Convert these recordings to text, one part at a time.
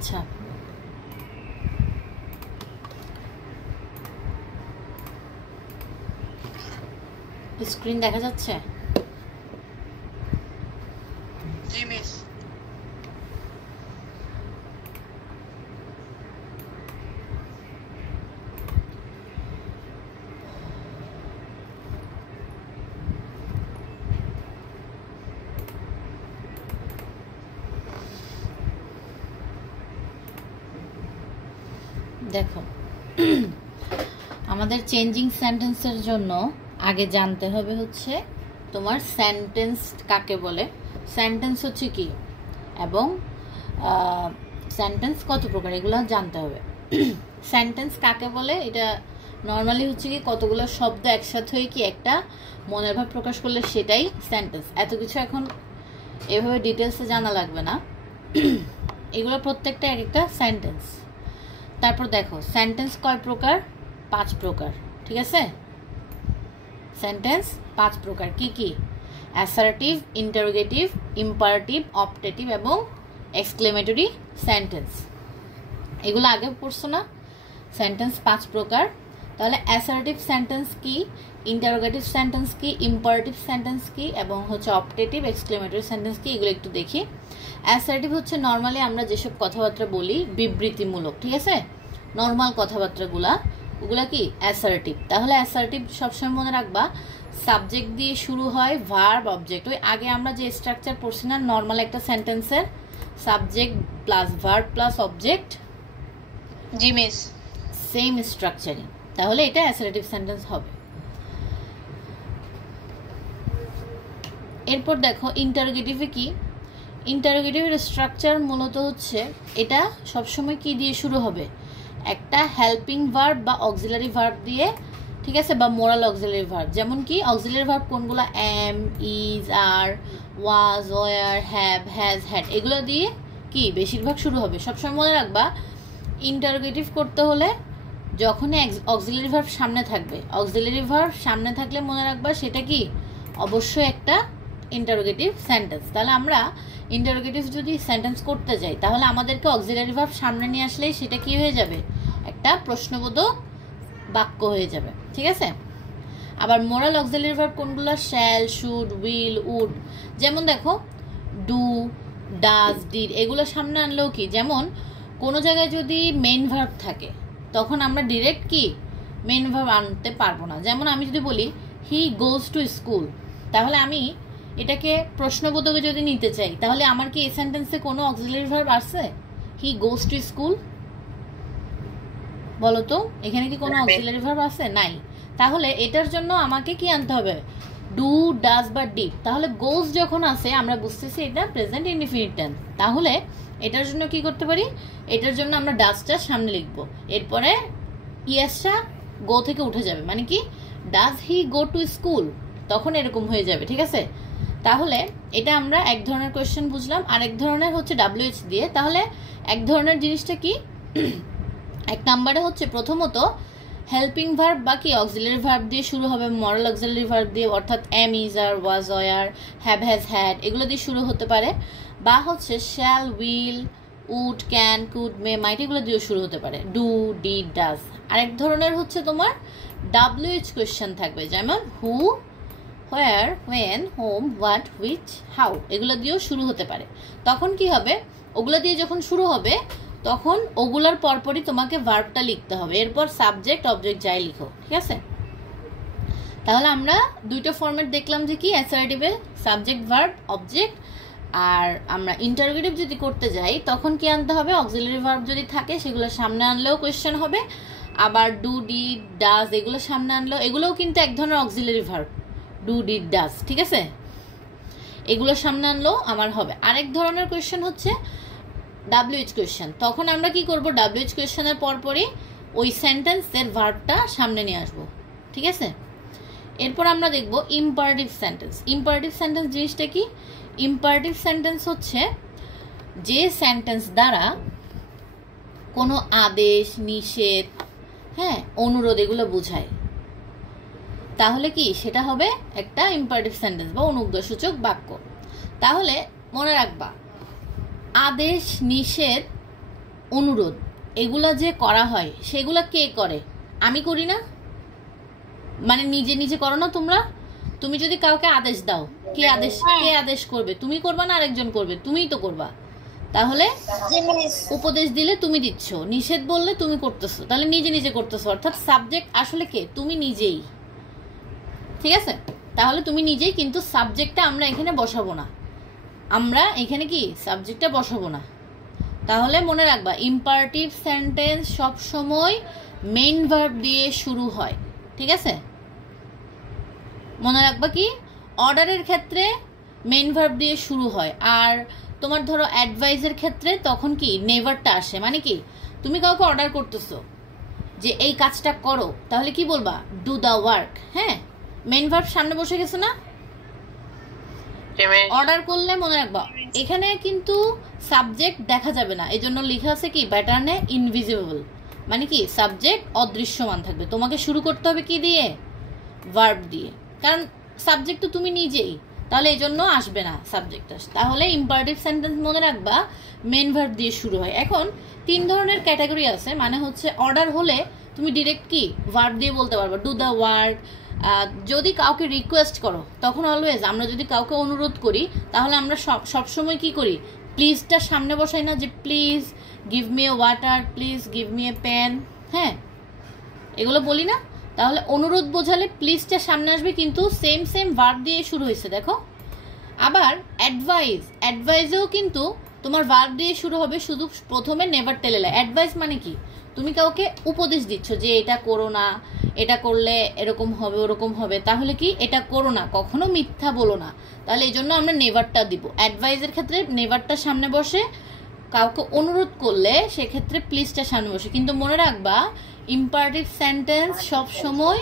আচ্ছা, স্ক্রিন দেখা যাচ্ছে? জি মিস। দেখো, আমাদের চেঞ্জিং সেন্টেন্সের জন্য আগে জানতে হবে হচ্ছে তোমার সেন্টেন্স কাকে বলে, সেন্টেন্স হচ্ছে কি, এবং সেন্টেন্স কত প্রকার এগুলো জানতে হবে। সেন্টেন্স কাকে বলে এটা নর্মালি হচ্ছে কি কতগুলো শব্দ একসাথে হয়ে কি একটা মনের ভাব প্রকাশ করলে সেটাই সেন্টেন্স। এত কিছু এখন এভাবে ডিটেলসে জানা লাগবে না, এগুলো প্রত্যেকটা এক একটা সেন্টেন্স। তারপর দেখো সেন্টেন্স কয় প্রকার? 5 প্রকার, ঠিক আছে? সেন্টেন্স 5 প্রকার কি কি? অ্যাসার্টিভ, ইন্টারোগেটিভ, ইম্পারেটিভ, অপটেটিভ এবং এক্সক্লেমেটরি সেন্টেন্স। এগুলো আগে পড়ছো না? সেন্টেন্স 5 প্রকার। তাহলে অ্যাসার্টিভ সেন্টেন্স কি, ইন্টারোগেটিভ সেন্টেন্স কি, ইম্পারেটিভ সেন্টেন্স কি এবং হচ্ছে অপটেটিভ, এক্সক্লেমেটরি সেন্টেন্স কি, এগুলো একটু দেখি। অ্যাসার্টিভ হচ্ছে নর্মালি আমরা যেসব কথাবার্তা বলি বিবৃতিমূলক, ঠিক আছে? নর্মাল কথাবার্তাগুলা ওগুলা কি অ্যাসার্টিভ। তাহলে অ্যাসার্টিভ সবসময় মনে রাখবা সাবজেক্ট দিয়ে শুরু হয়, ভার্ব, অবজেক্ট। ওই আগে আমরা যে স্ট্রাকচার পড়ছি না নর্মাল একটা সেন্টেন্সের, subject plus verb plus object, জি মিস। Same structuring. তাহলে এটা অ্যাসার্টিভ সেন্টেন্স হবে। এরপর দেখো ইন্টারোগেটিভে কি, ইন্টারোগেটিভের স্ট্রাকচার মূলত হচ্ছে এটা সবসময় কি দিয়ে শুরু হবে? একটা হেল্পিং ভার্ব বা অক্সিলারি ভার্ব দিয়ে, ঠিক আছে, বা মোরাল অক্সিলারি ভার্ব। যেমন কি অক্সিলারি ভার্ব কোনগুলো? Am, is, are, was, were, have, has, had, এগুলো দিয়ে কি বেশিরভাগ শুরু হবে। সবসময় মনে রাখবা ইন্টারোগেটিভ করতে হলে যখনই অক্সিলারি ভার্ব সামনে থাকবে, অক্সিলারি ভার্ব সামনে থাকলে মনে রাখবা সেটা কি অবশ্যই একটা ইন্টারোগেটিভ সেন্টেন্স। তাহলে আমরা ইন্টারোগেটিভ যদি সেন্টেন্স করতে যাই তাহলে আমাদেরকে অক্সিলারি ভার্ব সামনে নিয়ে আসলেই সেটা কি হয়ে যাবে? একটা প্রশ্নবোধক বাক্য হয়ে যাবে, ঠিক আছে? আবার মোরাল অক্সিলারি ভার্ব কোনগুলো? Shall, should, will, would. যেমন দেখো ডু, ডাজ, ডিড, এগুলো সামনে আনলেও কি, যেমন কোনো জায়গায় যদি মেইন ভার্ব থাকে তখন আমরা ডিরেক্ট কি মেইন ভার্ব আনতে পারবো না। যেমন আমি যদি বলি হি গোজ টু স্কুল, তাহলে আমি এটাকে প্রশ্নবোধকে যদি নিতে চাই তাহলে আমার কি এই সেন্টেন্সে কোনো অক্সিলারি ভার্ব আছে? হি গোজ টু স্কুল, বলো তো এখানে কি কোনো অক্সিলারি ভার্ব আছে? নাই। তাহলে এটার জন্য আমাকে কি আনতে হবে? ডু, ডাজ বা ডিড। তাহলে গোজ যখন আছে আমরা বুঝতেছি এটা প্রেজেন্ট ইনডিফিনিট টেন্স। তাহলে এটার জন্য কি করতে পারি? এটার জন্য আমরা ডাজটা সামনে লিখবো, এরপরে ইয়েসটা গো থেকে উঠে যাবে, মানে কি does he go to school, তখন এরকম হয়ে যাবে, ঠিক আছে? তাহলে এটা আমরা এক ধরনের কোয়েশ্চেন বুঝলাম, আর এক ধরনের হচ্ছে WH দিয়ে। তাহলে এক ধরনের জিনিসটা কি, এক নম্বরে হচ্ছে প্রথমত হেল্পিং ভার্ব বা কি অক্সিলারি ভার্ব দিয়ে শুরু হবে, মরাল অক্সিলারি ভার্ব দিয়ে, অর্থাৎ am, is, are, was, were, have, has, had, এগুলো দিয়ে শুরু হতে পারে। বা হচ্ছে shall, will, would, can, could, may, might, এগুলো দিয়েও শুরু হতে পারে, ডু, ডিড, ডাজ। আরেক ধরনের হচ্ছে তোমার WH কোয়েশ্চেন থাকবে, যেমন who, where, when, whom, what, which, how, এগুলো দিয়েও শুরু হতে পারে। তখন কি হবে? ওগুলো দিয়ে যখন শুরু হবে তখন ওগুলার পরপরই তোমাকে ভার্বটা লিখতে হবে, এরপর সাবজেক্ট, অবজেক্ট যাই লিখো, ঠিক আছে? তাহলে আমরা দুইটা ফরম্যাট দেখলাম যে কি অ্যাসার্টিভে সাবজেক্ট, ভার্ব, অবজেক্ট। আর আমরা ইন্টারোগেটিভ যদি করতে যাই তখন কি আনতে হবে? অক্সিলারি ভার্ব যদি থাকে সেগুলো সামনে আনলেও কোয়েশ্চেন হবে, আবার ডু, ডিড, ডাজ এগুলো সামনে আনলেও, এগুলোও কিন্তু এক ধরনের auxiliary verb, do, did, does, ঠিক আছে? এগুলো সামনে আনলেও আমার হবে। আরেক ধরনের কোয়েশ্চেন হচ্ছে WH কোয়েশ্চেন। তখন আমরা কি করব? WH কোয়েশ্চেনের পরপরই ওই সেন্টেন্সের ভার্বটা সামনে নিয়ে আসবো, ঠিক আছে? এরপর আমরা দেখব ইম্পারেটিভ সেন্টেন্স। ইম্পারেটিভ সেন্টেন্স জিনিসটা কি? ইম্পারেটিভ সেন্টেন্স হচ্ছে যে সেন্টেন্স দ্বারা কোনো আদেশ, নিষেধ, হ্যাঁ, অনুরোধ এগুলো বোঝায়, তাহলে কি সেটা হবে একটা ইম্পারেটিভ সেন্টেন্স বা অনুজ্ঞাসূচক বাক্য। তাহলে মনে রাখবা আদেশ, নিষেধ অনুরোধ, এগুলা যে করা হয় সেগুলা কে করে? আমি করি না? মানে নিজে নিজে করো না তোমরা? তুমি যদি কাউকে আদেশ দাও, কে আদেশ করবে? তুমি করবা না আরেকজন করবে? তুমিই তো করবা। তাহলে উপদেশ দিলে তুমি দিচ্ছ, নিষেধ বললে তুমি করতেছো, তাহলে নিজে নিজে করতেছো, অর্থাৎ সাবজেক্ট আসলে কে? তুমি নিজেই। ঠিক আছে, তাহলে তুমি নিজেই, কিন্তু সাবজেক্টটা আমরা এখানে বসাবো না, আমরা এখানে কি সাবজেক্টটা বসাবো না। তাহলে মনে রাখবা ইম্পারেটিভ সেন্টেন্স সব সময় মেইন ভার্ব দিয়ে শুরু হয়। ঠিক আছে, মনে রাখবা কি অর্ডারের ক্ষেত্রে মেইন ভার্ব দিয়ে শুরু হয়, আর তোমার ধরো অ্যাডভাইসের ক্ষেত্রে তখন কি নেভারটা আসে। মানে কি তুমি কাউকে অর্ডার করতেছো যে এই কাজটা করো, তাহলে কি বলবা? Do the work. হ্যাঁ, মেইন ভার্ব সামনে বসে গেছে না? অর্ডার করলে মনে রাখবা এখানে কিন্তু সাবজেক্ট দেখা যাবে না, এই জন্য লেখা আছে কি প্যাটার্নে ইনভিজিবল, মানে কি সাবজেক্ট অদৃশ্যমান থাকবে। তোমাকে শুরু করতে হবে কি দিয়ে? ভার্ব দিয়ে, কারণ সাবজেক্ট তো তুমি নিজেই, তাহলে এই জন্য আসবে না সাবজেক্ট। তাহলে ইম্পারেটিভ সেন্টেন্স মনে রাখবা মেইন ভার্ব দিয়ে শুরু হয়। এখন 3 ধরনের ক্যাটাগরি আছে, মানে হচ্ছে অর্ডার হলে তুমি ডিরেক্ট কি ভার্ব দিয়ে বলতে পারবা, ডু দ্য ওয়ার্ক। যদি কাউকে রিকোয়েস্ট করো তখন অলওয়েজ, আমরা যদি কাউকে অনুরোধ করি তাহলে আমরা সবসময় কি করি? প্লিজটা সামনে বসাই না, যে please give me a water, please give me a pen. হ্যাঁ, এগুলো বলি না? তাহলে অনুরোধ বোঝালে প্লিজটা সামনে আসবে, কিন্তু সেম ভার্ব দিয়ে শুরু হয়েছে। দেখো, আবার অ্যাডভাইসেও কিন্তু তোমার ভার্ব দিয়ে শুরু হবে, শুধু প্রথমে নেভার টেলে। অ্যাডভাইস মানে কি? তুমি কাউকে উপদেশ দিচ্ছ যে এটা করো না, এটা করলে এরকম হবে ওরকম হবে, তাহলে কি এটা করো না, কখনো মিথ্যা বলো না। তাহলে এই জন্য আমরা নেভারটা দিব। অ্যাডভাইসের ক্ষেত্রে নেভারটা সামনে বসে, কাউকে অনুরোধ করলে সেক্ষেত্রে প্লিজটা সামনে বসে। কিন্তু মনে রাখবা ইম্পারেটিভ সেন্টেন্স সব সময়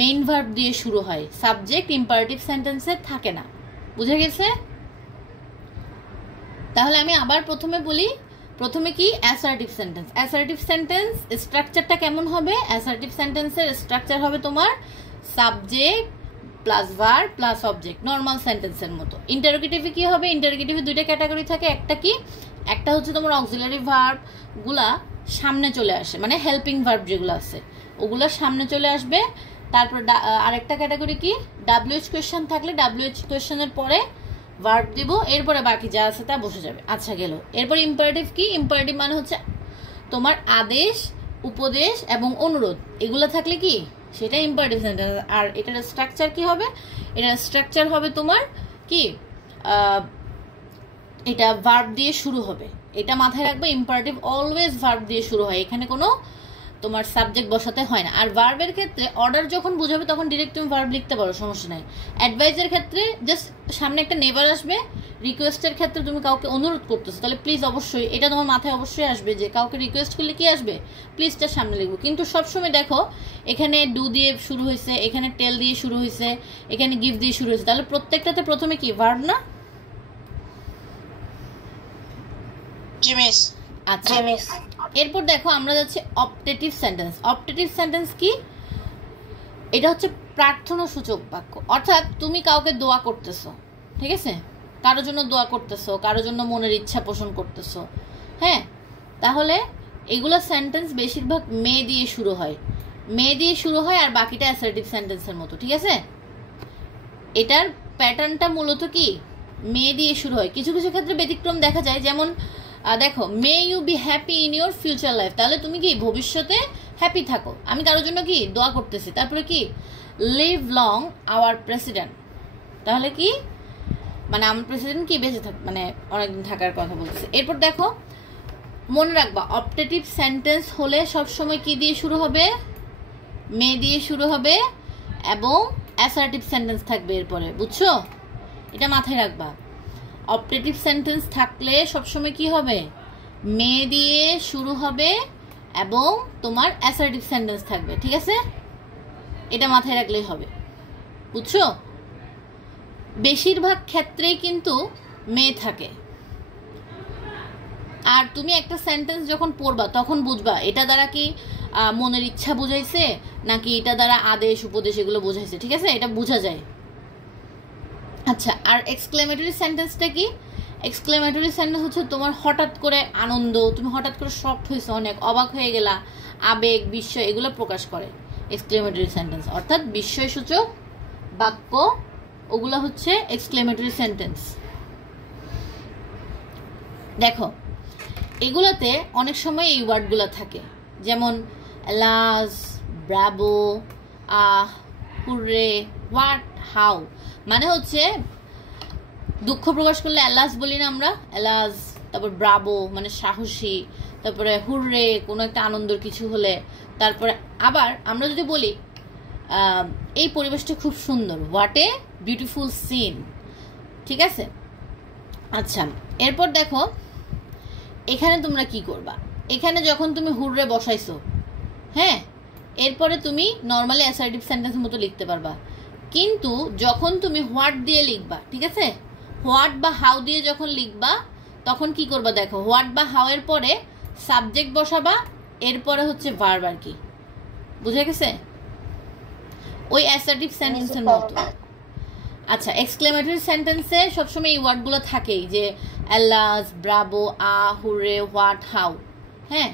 মেইন ভার্ব দিয়ে শুরু হয়, সাবজেক্ট ইম্পারেটিভ সেন্টেন্সে থাকে না। বুঝে গেছে? তাহলে আমি আবার প্রথমে বলি, প্রথমে কি অ্যাসার্টিভ সেন্টেন্স। অ্যাসার্টিভ সেন্টেন্স স্ট্রাকচারটা কেমন হবে? অ্যাসার্টিভ সেন্টেন্সের স্ট্রাকচার হবে তোমার subject plus verb plus object, normal সেন্টেন্সের মতো। ইন্টারোগেটিভে কি হবে? ইন্টারোগেটিভে 2টা ক্যাটাগরি থাকে। একটা কি, একটা হচ্ছে তোমার অক্সিলারি ভার্ব গুলা সামনে চলে আসে, মানে হেল্পিং ভার্ব যেগুলো আছে ওগুলা সামনে চলে আসবে। তারপর আরেকটা ক্যাটাগরি কি, ডাব্লিউএইচ কোয়েশ্চেন থাকলে ডাব্লিউএইচ কোয়েশ্চেনের পরে ভার্ব দিব, এরপরে বাকি যা আছে তা বসে যাবে। আচ্ছা, গেল। এরপর ইম্পারেটিভ কি? ইম্পারেটিভ মানে হচ্ছে তোমার আদেশ, উপদেশ এবং অনুরোধ, এগুলো থাকলে কি সেটা ইম্পারেটিভ সেন্টেন্স। আর এটার স্ট্রাকচার কি হবে? এটার স্ট্রাকচার হবে তোমার কি, এটা ভার্ব দিয়ে শুরু হবে। এটা মাথায় রাখবে, ইম্পারেটিভ অলওয়েজ ভার্ব দিয়ে শুরু হয়, এখানে কোনো তোমার সাবজেক্ট বসাতে হয় না। আর ভার্বের ক্ষেত্রে অর্ডার যখন বুঝাবে তখন ডিরেক্ট তুমি ভার্ব লিখতে পারো, সমস্যা নাই। অ্যাডভাইসের ক্ষেত্রে জাস্ট সামনে একটা নেভার আসবে। রিকোয়েস্টের ক্ষেত্রে তুমি কাউকে অনুরোধ করতেছো, তাহলে প্লিজ অবশ্যই এটা তোমার মাথায় অবশ্যই আসবে যে কাউকে রিকোয়েস্ট করলে কি আসবে? প্লিজটা সামনে লিখবো। কিন্তু সবসময় দেখো এখানে ডু দিয়ে শুরু হয়েছে, এখানে টেল দিয়ে শুরু হয়েছে, এখানে গিভ দিয়ে শুরু হয়েছে, তাহলে প্রত্যেকটাতে প্রথমে কি ভার্ব না? আচ্ছা, এরপর দেখো আমরা যাচ্ছি অপটেটিভ সেন্টেন্স। অপটেটিভ সেন্টেন্স কি? এটা হচ্ছে প্রার্থনা সূচক বাক্য, অর্থাৎ তুমি কাউকে দোয়া করতেছো, ঠিক আছে, কারোর জন্য দোয়া করতেছো, কারোর জন্য মনের ইচ্ছা পোষণ করতেছো। হ্যাঁ, তাহলে এগুলো সেন্টেন্স বেশিরভাগ মে দিয়ে শুরু হয়, মে দিয়ে শুরু হয়, আর বাকিটা অ্যাসার্টিভ সেন্টেন্সের মতো। ঠিক আছে, এটার প্যাটার্নটা মূলত কি মে দিয়ে শুরু হয়। কিছু কিছু ক্ষেত্রে ব্যতিক্রম দেখা যায়, যেমন দেখো may you be happy in your future life, তাহলে তুমি কি ভবিষ্যতে হ্যাপি থাকো, আমি কারোর জন্য কি দোয়া করতেছি। তারপরে কি লিভ লং আওয়ার প্রেসিডেন্ট, তাহলে কি মানে আমার প্রেসিডেন্ট কি বেঁচে থাক, মানে অনেকদিন থাকার কথা বলতেছে। এরপর দেখো মনে রাখবা অপটেটিভ সেন্টেন্স হলে সবসময় কি দিয়ে শুরু হবে? মে দিয়ে শুরু হবে, এবং অ্যাসার্টিভ সেন্টেন্স থাকবে এরপরে, বুঝছো? এটা মাথায় রাখবা। অপটেটিভ সেন্টেন্স থাকলে সবসময় কি হবে? মে দিয়ে শুরু হবে এবং তোমার অ্যাসার্টিভ সেন্টেন্স থাকবে। ঠিক আছে, এটা মাথায় রাখলেই হবে, বুঝছো? বেশিরভাগ ক্ষেত্রেই কিন্তু মে থাকে। আর তুমি একটা সেন্টেন্স যখন পড়বা তখন বুঝবা এটা দ্বারা কি মনের ইচ্ছা বুঝাইছে নাকি এটা দ্বারা আদেশ উপদেশ এগুলো বুঝাইছে। ঠিক আছে, এটা বোঝা যায়। আচ্ছা, আর এক্সক্লেমেটরি সেন্টেন্সটা কি? এক্সক্লেমেটরি সেন্টেন্স হচ্ছে তোমার হঠাৎ করে আনন্দ, তুমি হঠাৎ করে শকড হয়েছো, অনেক অবাক হয়ে গেলা, আবেগ, বিস্ময় এগুলো প্রকাশ করে এক্সক্লেমেটরি সেন্টেন্স, অর্থাৎ বিস্ময়সূচক বাক্য ওগুলো হচ্ছে এক্সক্লেমেটরি সেন্টেন্স। দেখো এগুলোতে অনেক সময় এই ওয়ার্ডগুলো থাকে, যেমন alas, bravo, hurray, what, how. মানে হচ্ছে দুঃখ প্রকাশ করলে এলাস বলি না আমরা, এলাস, তারপর ব্রাভো মানে সাহসী, তারপরে হুররে কোনো একটা আনন্দের কিছু হলে, তারপরে আবার আমরা যদি বলি এই পরিবেশটা খুব সুন্দর, হোয়াট এ বিউটিফুল সিন। ঠিক আছে, আচ্ছা এরপর দেখো এখানে তোমরা কি করবা, এখানে যখন তুমি হুররে বসাইছো, হ্যাঁ, এরপরে তুমি নর্মালি অ্যাসার্টিভ সেন্টেন্স মতো লিখতে পারবা, কিন্তু যখন তুমি হোয়াট দিয়ে লিখবা, ঠিক আছে, হোয়াট বা হাউ দিয়ে যখন লিখবা তখন কি করবা, দেখো হোয়াট বা হাউ এর পরে সাবজেক্ট বসাবা, এরপরে হচ্ছে ভার্ব আর কি, বুঝে গেছে, ওই অ্যাসার্টিভ সেন্টেন্সের মতো। আচ্ছা এক্সক্লেমেটরি সেন্টেন্সে সবসময় এই ওয়ার্ডগুলো থাকেই, যে alas, bravo, hurray, what, how. হ্যাঁ,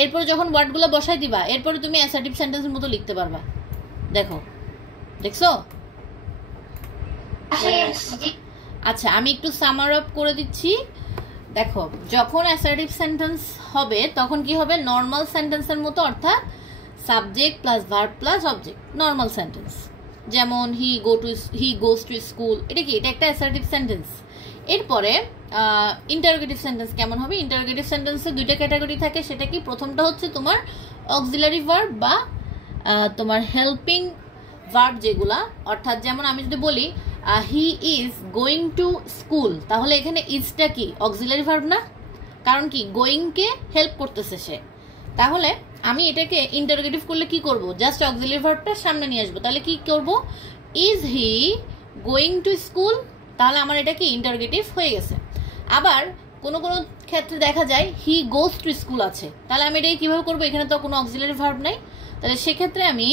এরপরে যখন ওয়ার্ডগুলো বসাই দিবা এরপরে তুমি অ্যাসার্টিভ সেন্টেন্সের মতো লিখতে পারবা। দেখো, দেখছো? আচ্ছা আমি একটু সামার আপ করে দিচ্ছি। দেখো যখন অ্যাসার্টিভ সেন্টেন্স হবে তখন কি হবে, নর্মাল সেন্টেন্সের মতো, অর্থাৎ subject plus verb plus object, normal sentence. যেমন হি গোজ টু স্কুল, এটা কি, এটা একটা অ্যাসার্টিভ সেন্টেন্স। এরপরে ইন্টারোগেটিভ সেন্টেন্স কেমন হবে, ইন্টারোগেটিভ সেন্টেন্সে দুইটা ক্যাটাগরি থাকে, সেটা কি, প্রথমটা হচ্ছে তোমার অক্সিলারি ভার্ব বা তোমার হেল্পিং ভার্ব যেগুলা, অর্থাৎ যেমন আমি যদি বলি he is going to school, তাহলে এখানে ইজটা কি অক্সিলারি ভার্ব না, কারণ কি গোয়িংকে হেল্প করতেছে সে। তাহলে আমি এটাকে ইন্টারোগেটিভ করলে কি করব, জাস্ট অক্সিলারি ভার্বটা সামনে নিয়ে আসবো, তাহলে কি করব, is he going to school, তাহলে আমার এটা কি ইন্টারোগেটিভ হয়ে গেছে। আবার কোনো কোনো ক্ষেত্রে দেখা যায় হি গোজ টু স্কুল আছে, তাহলে আমি এটাকে কীভাবে করবো, এখানে তো কোনো অক্সিলারি ভার্ব নাই, তাহলে সেক্ষেত্রে আমি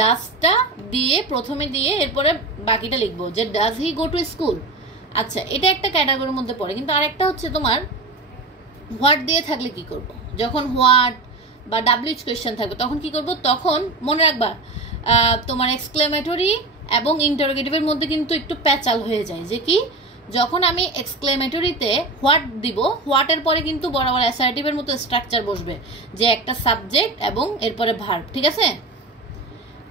ডাজটা দিয়ে প্রথমে দিয়ে এরপরে বাকিটা লিখবো, যে does he go to school. আচ্ছা এটা একটা ক্যাটাগরির মধ্যে পড়ে, কিন্তু আরেকটা হচ্ছে তোমার হোয়াট দিয়ে থাকলে কি করব, যখন হোয়াট বা ডাব্লিউএইচ কোয়েশ্চেন থাকবে তখন কি করব, তখন মনে রাখবা তোমার এক্সক্লেমেটরি এবং ইন্টারোগেটিভের মধ্যে কিন্তু একটু প্যাচাল হয়ে যায়, যে কি, যখন আমি এক্সক্লেমেটরিতে হোয়াট দিব, হোয়াটের পরে কিন্তু বরাবর অ্যাসার্টিভের মতো স্ট্রাকচার বসবে, যে একটা সাবজেক্ট এবং এরপরে ভার্ব, ঠিক আছে,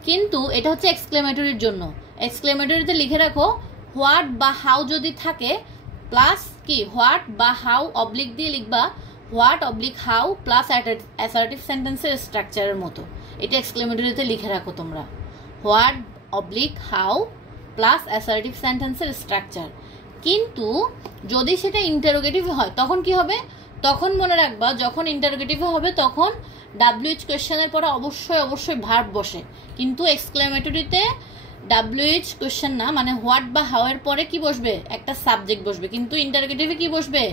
কিন্তু এটা হচ্ছে এক্সক্লেমেটরির জন্য। এক্সক্লেমেটরিতে লিখে রাখো হোয়াট বা হাউ যদি থাকে প্লাস কি, হোয়াট বা হাউ অবলিক দিয়ে লিখবা what oblique how plus assertive সেন্টেন্সের স্ট্রাকচারের মতো, এটা এক্সক্লেমেটরিতে লিখে রাখো তোমরা, what oblique how plus assertive সেন্টেন্সের স্ট্রাকচার। কিন্তু যদি সেটা ইন্টারোগেটিভ হয় তখন কি হবে, তখন মনে রাখবা যখন ইন্টারোগেটিভ হবে তখন ডাব্লিউএইচ কোয়েশ্চেনের পরে অবশ্যই অবশ্যই ভার্ব বসে, কিন্তু এক্সক্লেমেটরিতে ডাব্লিউএইচ কোয়েশ্চেন না, মানে হোয়াট বা হাউ এর পরে কি বসবে, একটা সাবজেক্ট বসবে, কিন্তু ইন্টারোগেটিভে কি বসবে,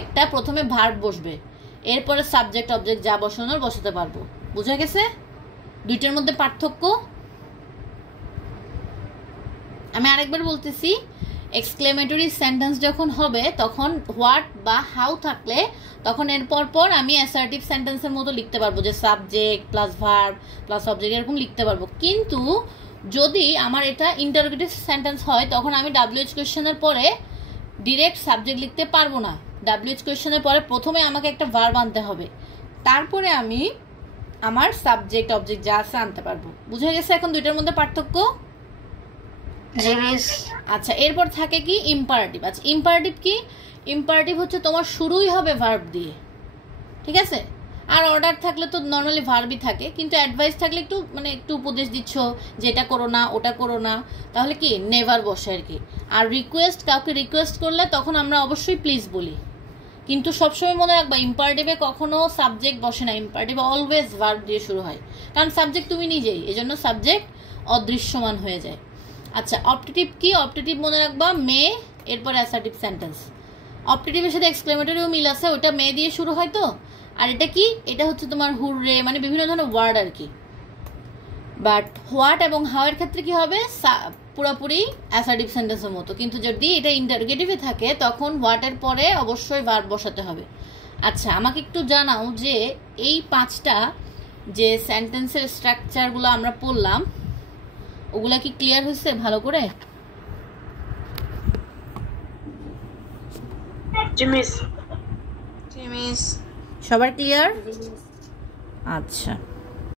একটা প্রথমে ভার্ব বসবে, এরপরে সাবজেক্ট অবজেক্ট যা বসানোর বসাতে পারবো। বুঝা গেছে দুইটার মধ্যে পার্থক্য? আমি আরেকবার বলতেছি, এক্সক্লেমেটরি সেন্টেন্স যখন হবে তখন হোয়াট বা হাউ থাকলে তখন এরপর পর আমি অ্যাসার্টিভ সেন্টেন্সের মতো লিখতে পারবো, যে subject plus verb plus object এরকম লিখতে পারবো। কিন্তু যদি আমার এটা ইন্টারোগেটিভ সেন্টেন্স হয় তখন আমি ডাব্লিউএইচ কোয়েশ্চেনের পরে ডিরেক্ট সাবজেক্ট লিখতে পারবো না, ডাব্লিউএইচ কোয়েশ্চেনের পরে প্রথমে আমাকে একটা ভার্ব আনতে হবে, তারপরে আমি আমার সাবজেক্ট অবজেক্ট যা আছে আনতে পারবো। বুঝে গেছে এখন দুইটার মধ্যে পার্থক্য? আচ্ছা এরপর থাকে কি ইম্পারেটিভ। আচ্ছা ইম্পারেটিভ কি, ইম্পারেটিভ হচ্ছে তোমার শুরুই হবে ভার্ব দিয়ে, ঠিক আছে, আর অর্ডার থাকলে তো নর্মালি ভার্বই থাকে, কিন্তু অ্যাডভাইস থাকলে একটু মানে একটু উপদেশ দিচ্ছ যে এটা করো না ওটা করো না, তাহলে কি নেভার বসে আর কি। আর রিকোয়েস্ট, কাউকে রিকোয়েস্ট করলে তখন আমরা অবশ্যই প্লিজ বলি, কিন্তু সবসময় মনে রাখবা ইম্পারেটিভে কখনো সাবজেক্ট বসে না, ইম্পারেটিভ অলওয়েজ ভার্ব দিয়ে শুরু হয়, কারণ সাবজেক্ট তুমি নিজেই, এজন্য সাবজেক্ট অদৃশ্যমান হয়ে যায়। আচ্ছা অপটেটিভ কি, অপটেটিভ মনে রাখবা মে, এরপর অ্যাসার্টিভ সেন্টেন্স। অপটেটিভের সাথে এক্সক্লেমেটরিও মিল আছে, ওটা মে দিয়ে শুরু হয় তো, আর এটা কি, এটা হচ্ছে তোমার হুররে, মানে বিভিন্ন ধরনের ওয়ার্ড আর কি। বাট হোয়াট এবং হাউ এর ক্ষেত্রে কি হবে, পুরোপুরি অ্যাসার্টিভ সেন্টেন্সের মতো, কিন্তু যদি এটা ইন্টারোগেটিভে থাকে তখন হোয়াটের পরে অবশ্যই ভার্ব বসাতে হবে। আচ্ছা, আমাকে একটু জানাও যে এই 5টা যে সেন্টেন্সের স্ট্রাকচারগুলো আমরা পড়লাম ওগুলা কি ক্লিয়ার হয়েছে ভালো করে? জি মিস। জি মিস। সবার ক্লিয়ার? আচ্ছা।